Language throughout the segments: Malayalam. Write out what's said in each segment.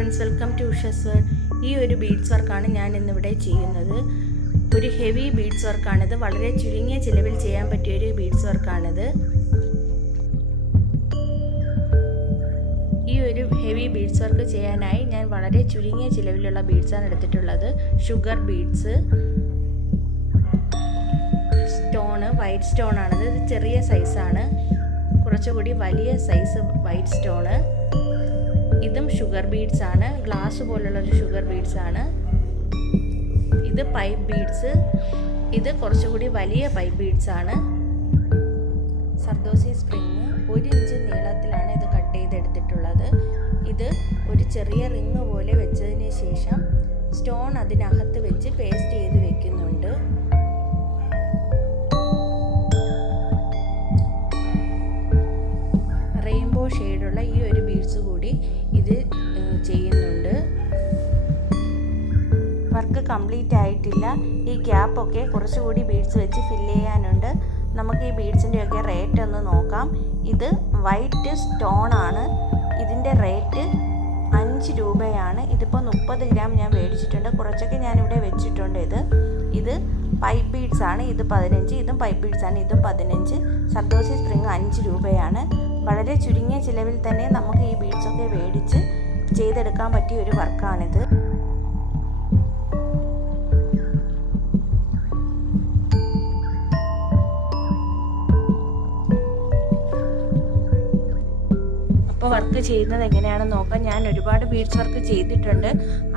Friends, welcome to Ushas world. ഈ ഒരു ബീഡ്സ് വർക്കാണ് ഞാൻ ഇന്നിവിടെ ചെയ്യുന്നത്. ഒരു ഹെവി ബീഡ്സ് വർക്കാണിത്. വളരെ ചുരുങ്ങിയ ചിലവിൽ ചെയ്യാൻ പറ്റിയ ഒരു ബീഡ്സ് വർക്കാണിത്. ഈ ഒരു ഹെവി ബീഡ്സ് വർക്ക് ചെയ്യാനായി ഞാൻ വളരെ ചുരുങ്ങിയ ചിലവിലുള്ള ബീഡ്സാണ് എടുത്തിട്ടുള്ളത്. Sugar beads, stone, white stone ആണിത്. ഇത് ചെറിയ സൈസാണ്. കുറച്ചുകൂടി വലിയ സൈസ് വൈറ്റ് സ്റ്റോണ്. ഇതും ഷുഗർ ബീഡ്സ് ആണ്. ഗ്ലാസ് പോലുള്ളൊരു ഷുഗർ ബീഡ്സ് ആണ്. ഇത് പൈപ്പ് ബീഡ്സ്. ഇത് കുറച്ചുകൂടി വലിയ പൈപ്പ് ബീഡ്സ് ആണ്. സർദോസി സ്പ്രിങ് 1 ഇഞ്ച് നീളത്തിലാണ് ഇത് കട്ട് ചെയ്തെടുത്തിട്ടുള്ളത്. ഇത് ഒരു ചെറിയ റിങ് പോലെ വെച്ചതിന് ശേഷം സ്റ്റോൺ അതിനകത്ത് വെച്ച് പേസ്റ്റ് ചെയ്ത് വെക്കുന്നുണ്ട്. റെയിൻബോ ഷെയ്ഡുള്ള ഈ ഒരു ബീഡ്സ് കൂടി ഇത് ചെയ്യുന്നുണ്ട്. വർക്ക് കംപ്ലീറ്റ് ആയിട്ടില്ല. ഈ ഗ്യാപ്പൊക്കെ കുറച്ചുകൂടി ബീഡ്സ് വെച്ച് ഫില്ല് ചെയ്യാനുണ്ട്. നമുക്ക് ഈ ബീഡ്സിൻ്റെയൊക്കെ റേറ്റ് ഒന്ന് നോക്കാം. ഇത് വൈറ്റ് സ്റ്റോൺ ആണ്. ഇതിൻ്റെ റേറ്റ് 5 രൂപയാണ്. ഇതിപ്പോൾ 30 ഗ്രാം ഞാൻ മേടിച്ചിട്ടുണ്ട്. കുറച്ചൊക്കെ ഞാനിവിടെ വെച്ചിട്ടുണ്ട്. ഇത് പൈപ്പ് ബീഡ്സ് ആണ്. ഇത് 15. ഇതും പൈപ്പ് ബീഡ്സ് ആണ്. ഇതും 15. സർദോസി സ്പ്രിങ് 5 രൂപയാണ്. വളരെ ചുരുങ്ങിയ ചിലവിൽ തന്നെ നമുക്ക് ഈ ബീഡ്സൊക്കെ മേടിച്ച് ചെയ്തെടുക്കാൻ പറ്റിയ ഒരു വർക്കാണിത്. അപ്പോൾ വർക്ക് ചെയ്യുന്നത് എങ്ങനെയാണെന്ന് നോക്കാം. ഞാൻ ഒരുപാട് ബീഡ്സ് വർക്ക് ചെയ്തിട്ടുണ്ട്.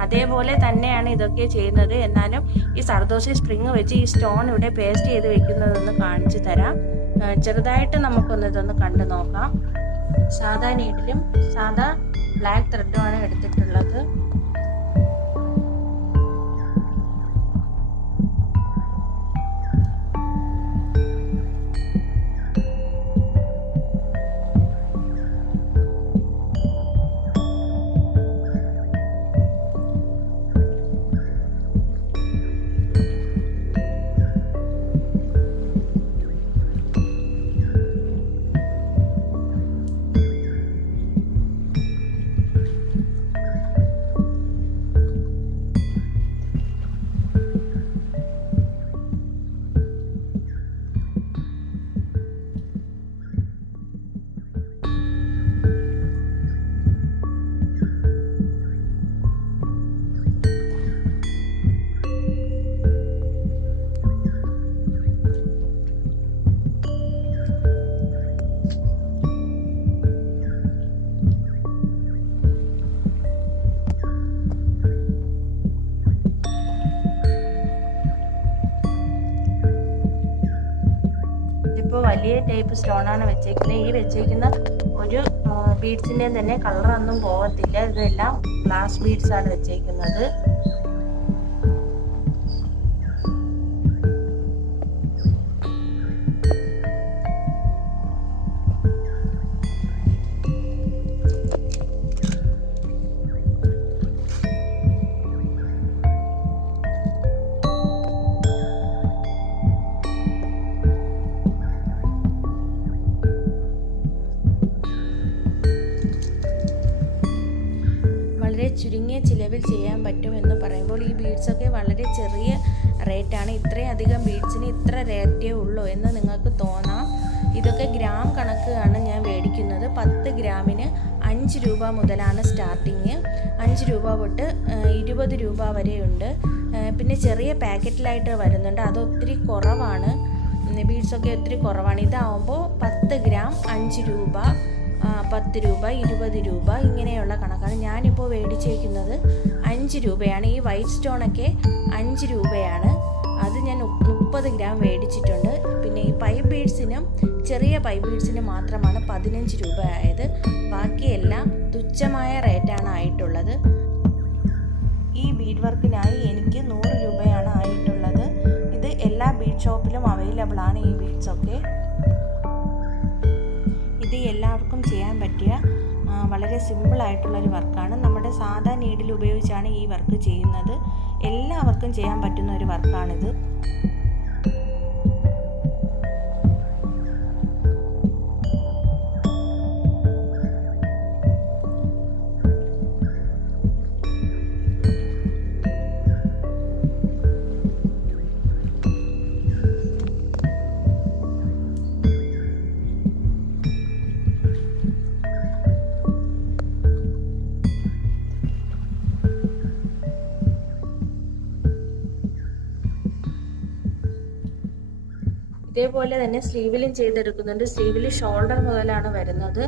അതേപോലെ തന്നെയാണ് ഇതൊക്കെ ചെയ്യുന്നത്. എന്നാലും ഈ സർദോസി സ്പ്രിങ് വെച്ച് ഈ സ്റ്റോൺ ഇവിടെ പേസ്റ്റ് ചെയ്ത് വെക്കുന്നതൊന്ന് കാണിച്ചു തരാം. ചെറുതായിട്ട് നമുക്കൊന്ന് ഇതൊന്ന് കണ്ടു നോക്കാം. സാധാ നീഡിലും സാധാ ബ്ലാക്ക് ത്രെഡുമാണ് എടുത്തിട്ടുള്ളത്. ഇപ്പോൾ വലിയ ടൈപ്പ് സ്റ്റോണാണ് വെച്ചേക്കുന്നത്. ഈ വെച്ചേക്കുന്ന ഒരു ബീഡ്സിൻ്റെ തന്നെ കളറൊന്നും പോകത്തില്ല. ഇതെല്ലാം ഗ്ലാസ് ബീഡ്സ് ആണ് വെച്ചേക്കുന്നത്. വളരെ ചുരുങ്ങിയ ചിലവിൽ ചെയ്യാൻ പറ്റുമെന്ന് പറയുമ്പോൾ ഈ ബീഡ്സൊക്കെ വളരെ ചെറിയ റേറ്റാണ്. ഇത്രയും അധികം ബീഡ്സിന് ഇത്ര റേറ്റേ ഉള്ളൂ എന്ന് നിങ്ങൾക്ക് തോന്നാം. ഇതൊക്കെ ഗ്രാം കണക്കാണ് ഞാൻ മേടിക്കുന്നത്. 10 ഗ്രാമിന് 5 രൂപ മുതലാണ് സ്റ്റാർട്ടിങ്. 5 രൂപ തൊട്ട് 20 രൂപ വരെയുണ്ട്. പിന്നെ ചെറിയ പാക്കറ്റിലായിട്ട് വരുന്നുണ്ട്. അത് ഒത്തിരി കുറവാണ്. ബീഡ്സൊക്കെ ഒത്തിരി കുറവാണ്. ഇതാവുമ്പോൾ 10 ഗ്രാം 5 രൂപ, 10 രൂപ, 20 രൂപ ഇങ്ങനെയുള്ള കണക്കാണ്. ഞാനിപ്പോൾ മേടിച്ചേക്കുന്നത് 5 രൂപയാണ്. ഈ വൈറ്റ് സ്റ്റോണൊക്കെ 5 രൂപയാണ്. അത് ഞാൻ 30 ഗ്രാം മേടിച്ചിട്ടുണ്ട്. പിന്നെ ഈ പൈപ്പ് ബീഡ്സിനും ചെറിയ പൈപ്പ് ബീഡ്സിനും മാത്രമാണ് 15 രൂപ ആയത്. ബാക്കിയെല്ലാം തുച്ഛമായ റേറ്റാണ് ആയിട്ടുള്ളത്. ഈ ബീഡ് വർക്കിനായി എനിക്ക് 100 രൂപയാണ് ആയിട്ടുള്ളത്. ഇത് എല്ലാ ബീഡ് ഷോപ്പിലും അവൈലബിൾ ആണ് ഈ ബീഡ്സൊക്കെ. ഇത് എല്ലാവർക്കും ചെയ്യാൻ പറ്റിയ വളരെ സിമ്പിളായിട്ടുള്ളൊരു വർക്കാണ്. നമ്മുടെ സാധാ നീഡിൽ ഉപയോഗിച്ചാണ് ഈ വർക്ക് ചെയ്യുന്നത്. എല്ലാവർക്കും ചെയ്യാൻ പറ്റുന്ന ഒരു വർക്കാണിത്. ഇതേപോലെ തന്നെ സ്ലീവിലും ചെയ്തെടുക്കുന്നുണ്ട്. സ്ലീവിൽ ഷോൾഡർ മുതലാണ് വരുന്നത്.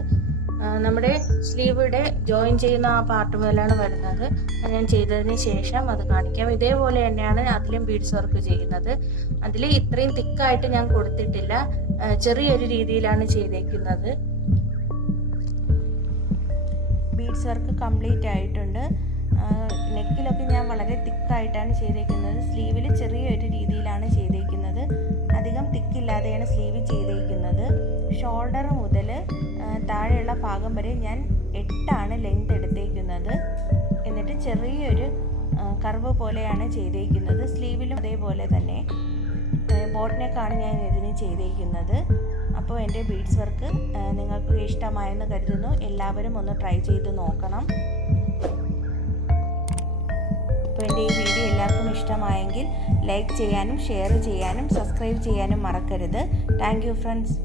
നമ്മുടെ സ്ലീവിടെ ജോയിൻ ചെയ്യുന്ന ആ പാർട്ട് മുതലാണ് വരുന്നത്. ഞാൻ ചെയ്തതിന് ശേഷം അത് കാണിക്കാം. ഇതേപോലെ തന്നെയാണ് അതിലും ബീഡ്സ് വർക്ക് ചെയ്യുന്നത്. അതിൽ ഇത്രയും തിക്കായിട്ട് ഞാൻ കൊടുത്തിട്ടില്ല, ചെറിയൊരു രീതിയിലാണ് ചെയ്തേക്കുന്നത്. ബീഡ്സ് വർക്ക് കംപ്ലീറ്റ് ആയിട്ടുണ്ട്. നെക്കിലൊക്കെ ഞാൻ വളരെ തിക്കായിട്ടാണ് ചെയ്തേക്കുന്നത്. സ്ലീവിൽ ചെറിയൊരു രീതിയിലാണ് ചെയ്തേക്കുന്നത്. അധികം തിക്കില്ലാതെയാണ് സ്ലീവ് ചെയ്തേക്കുന്നത്. ഷോൾഡർ മുതൽ താഴെയുള്ള ഭാഗം വരെ ഞാൻ 8 ലെങ്ത് എടുത്തേക്കുന്നത്. എന്നിട്ട് ചെറിയൊരു കർവ് പോലെയാണ് ചെയ്തേക്കുന്നത്. സ്ലീവിലും അതേപോലെ തന്നെ ബോട്ട് നെക്കാണ് ഞാൻ ഇതിന് ചെയ്തേക്കുന്നത്. അപ്പോൾ എൻ്റെ ബീഡ്സ് വർക്ക് നിങ്ങൾക്ക് ഇഷ്ടമായെന്ന് കരുതുന്നു. എല്ലാവരും ഒന്ന് ട്രൈ ചെയ്ത് നോക്കണം. അപ്പോൾ എൻ്റെ ഈ വീഡിയോ എല്ലാവർക്കും ഇഷ്ടമായെങ്കിൽ ലൈക്ക് ചെയ്യാനും ഷെയർ ചെയ്യാനും സബ്സ്ക്രൈബ് ചെയ്യാനും മറക്കരുത്. Thank you friends.